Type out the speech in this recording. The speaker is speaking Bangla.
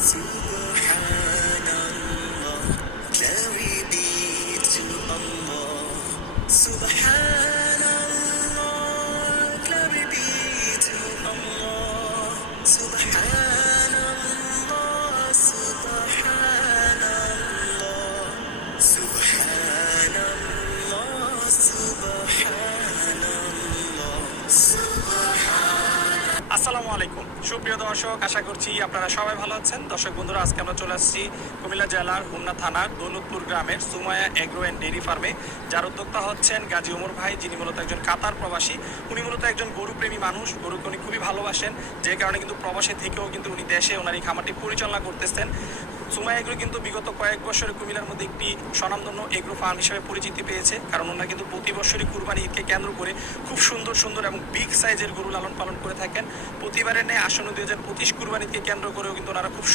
Subhanallah, glory be to Allah. Subhanallah, glory be to Allah. Subhanallah, Subhanallah, Subhanallah, Subhanallah. আসসালামু আলাইকুম সুপ্রিয় দর্শক, আশা করছি আপনারা সবাই ভালো আছেন। দর্শক বন্ধুরা, আজকে আমরা চলে আসছি কুমিল্লা জেলার হোমনা থানার দৌলতপুর গ্রামের সুমায়া এগ্রো অ্যান্ড ডেইরি ফার্মে, যার উদ্যোক্তা হচ্ছেন গাজী ওমর ভাই, যিনি মূলত একজন কাতার প্রবাসী। উনি মূলত একজন গরুপ্রেমী মানুষ, গরুকে উনি খুবই ভালোবাসেন, যে কারণে কিন্তু প্রবাসী থেকেও কিন্তু উনি দেশে ওনার এই খামারটি পরিচালনা করতেছেন। সুমায়া এগ্রো কিন্তু বিগত কয়েক বছরে কুমিল্লার মধ্যে একটি স্বনামধন্য এগ্রো ফার্ম হিসেবে পরিচিতি পেয়েছে, কারণ ওনারা কিন্তু প্রতি বছরই কুরবানি ঈদকে কেন্দ্র করে খুব সুন্দর সুন্দর এবং বিগ সাইজের গরু লালন পালন করে থাকেন। প্রতিবারের ন্যায় আসন্ন 2025 কুরবানি ঈদকে কেন্দ্র করেও কিন্তু ওনারা খুব